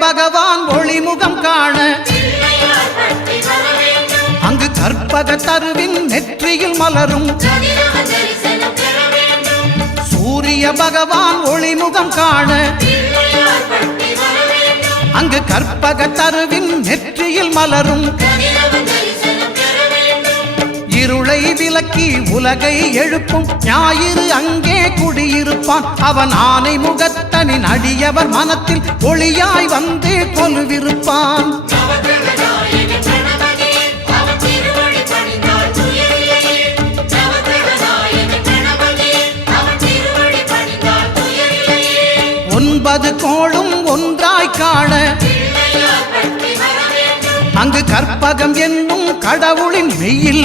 பகவான் ஒளிமுகம் காண. அங்கு கற்பக தருவின் நெற்றியில் மலரும். சூரிய பகவான் ஒளிமுகம் காண. அங்கு கற்பக தருவின் நெற்றியில் மலரும். இருளை விலக்கி உலகை எழுப்பும் ஞாயிறு அங்கே இருப்பான் அவன் ஆனை முகத்தனின் நடியவர் மனத்தில் ஒளியாய் வந்தே கொலுவிருப்பான். ஒன்பது கோளும் ஒன்றாய் காண அங்கு கற்பகம் என்னும் கடவுளின் மெயில்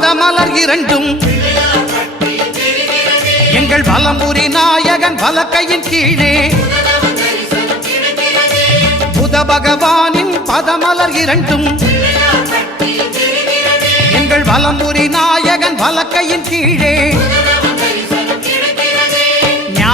பதமலர் இரண்டும். எங்கள் பலம்புரி நாயகன் பலக்கையின் கீழே. புத பகவானின் பதமலர் இரண்டும். எங்கள் பலம்புரி நாயகன் பலக்கையின் கீழே.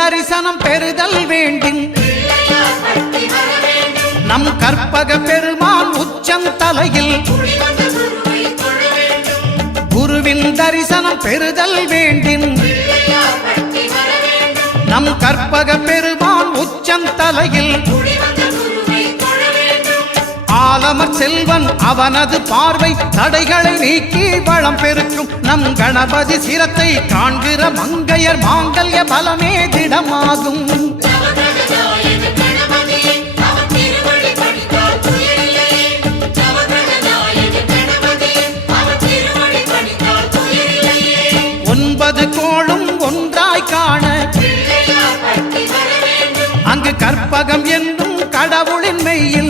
தரிசனம் பெறுதல் கற்பக பெருமான் உச்சம் தலையில் குருவின் தரிசனம் பெறுதல் வேண்டின் நம் கற்பக பெருமான் உச்சம் தலையில் ஆலமர் செல்வன் அவனது பார்வை தடைகளை நீக்கி வளம் பெருக்கும் நம் கணபதி சிரத்தை காண்கிற மங்கையர் மாங்கல்ய பலமே திடமாகும். அங்கு கற்பகம் என்றும் கடவுளின் மெய்யில்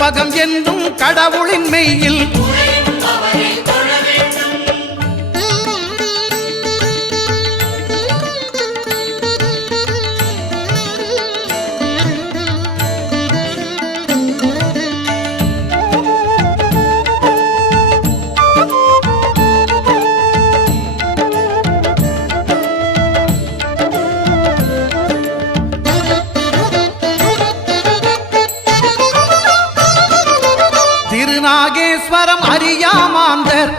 கற்பகம் என்னும் கடவுளின் மெய்யில் நாகேஸ்வரம் அறியாமாந்தர்.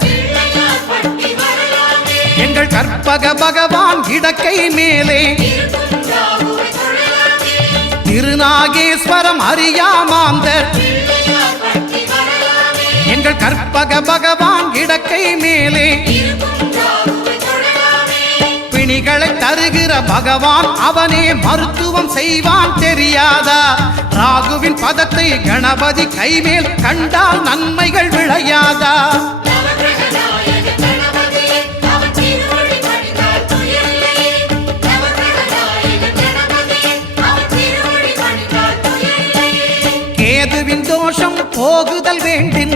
எங்கள் கற்பக பகவான் கிடக்கை மேலே. திருநாகேஸ்வரம் அறியாமாந்தர். எங்கள் கற்பக பகவான் கிடக்கை மேலே. பிணிகளை தருகிற பகவான் அவனே மருத்துவம் செய்வான் தெரியாதா? ராகுவின் பதத்தை கணபதி கைமேல் கண்டால் நன்மைகள் விளையாதா? கேதுவின் தோஷம் போகுதல் வேண்டின்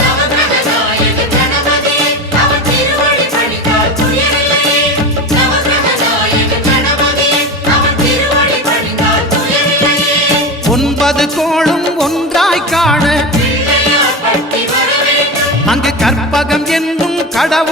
பத்து கோளும் ஒன்றாய் காண. அங்கு கற்பகம் என்னும் கடவுள்